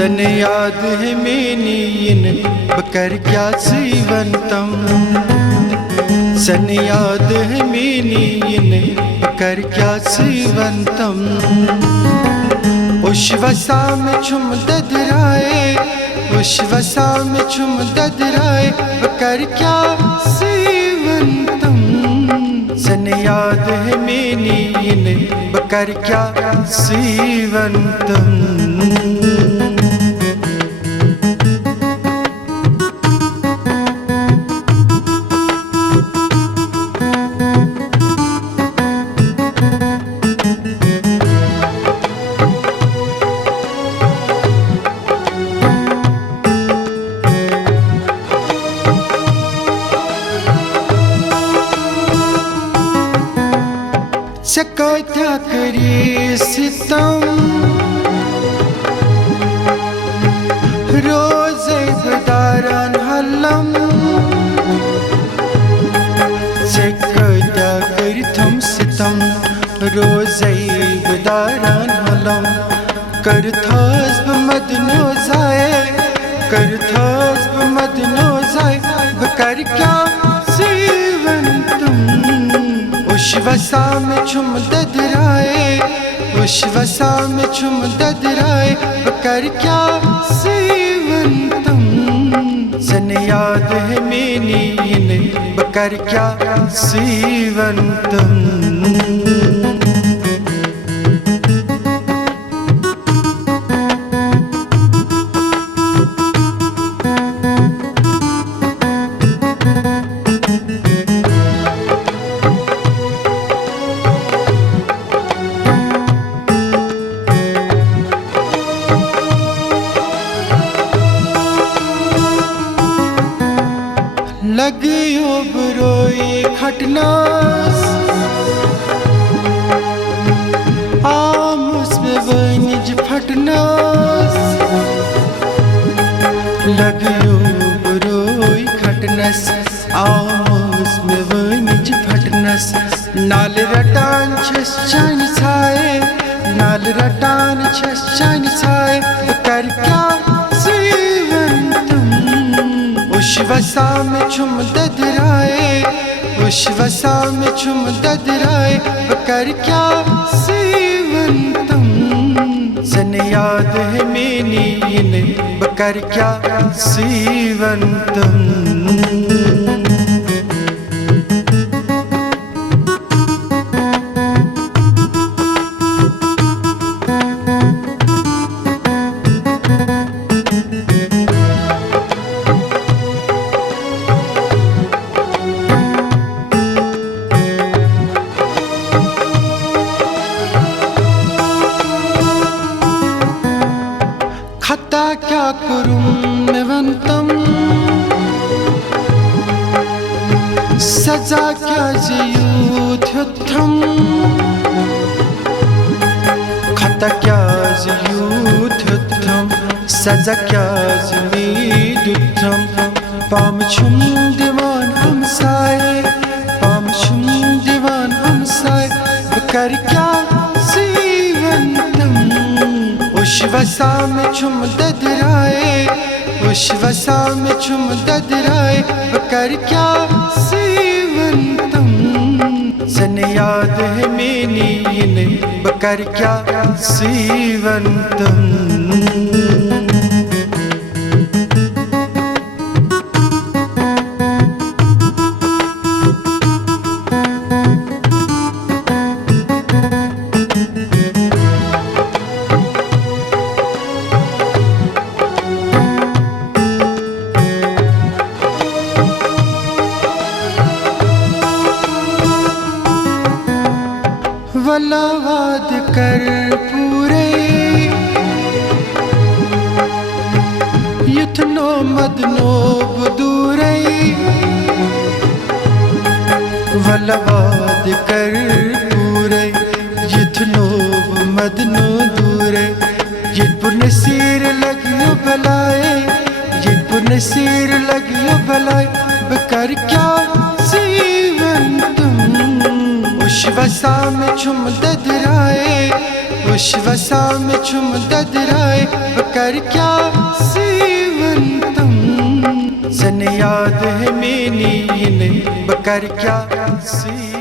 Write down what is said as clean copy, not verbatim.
सन याद है मेनियन बकर क्या सीवंतम सन याद है मेनियन बकर क्या सीवंतम उश्वसा में छुम ददराए उश्वसा में छुम ददराए बकर क्या सीवंतम सन याद है मेनियन बकर क्या सीवंतम सकता करिए सितम रोज़े बदारन हलम सकता करि थम सितम रोज़े बदारन हलम करथास बमदनो जाए करथास बमदनो जाए बकर क्या उश्वसा में छुम ददराए उश्वसा में छुम ददराए बकर क्या सीवंतम सन याद है मेनियन बकर क्या सीवंतम लगियो बरोई खटनास आमुस में वनिज फटनास लगियो बरोई खटनास आमुस में वनिज फटनास नाल रटान छस चान छाए नाल रटान छस चान छाए बकर क्या उश्वसा में छुम ददराए उश्वसा में छुम ददराए बकर क्या सीवंतम सन याद है मेनियन बकर क्या सीवंतम खता क्या करूं निवंतम सजा क्या जयूथम खता क्या जयूथम सजा क्या जमीदुथम पाम छुम दीवान हमसाए पाम छुम दीवान हमसाए बकर क्या सीवंतम उश्वसा में छुम ददराए उश्वसा में छुम ददराए बकर क्या सीवंतम सन याद है मेनियन बकर क्या सीवंतम वलावाद कर पूरे यथनो मदनो बुदूरे वलावाद कर पूरे यथनो मदनो दूरे ये पुनसीर लगियो भलाए ये पुनसीर लगियो भलाए बकर क्या सीवंतम उश्वसा में छुम ददराए विश्वसामिच्छुं ददराय बकर क्या सीवंतम। सन याद है मेनी बकर क्या सी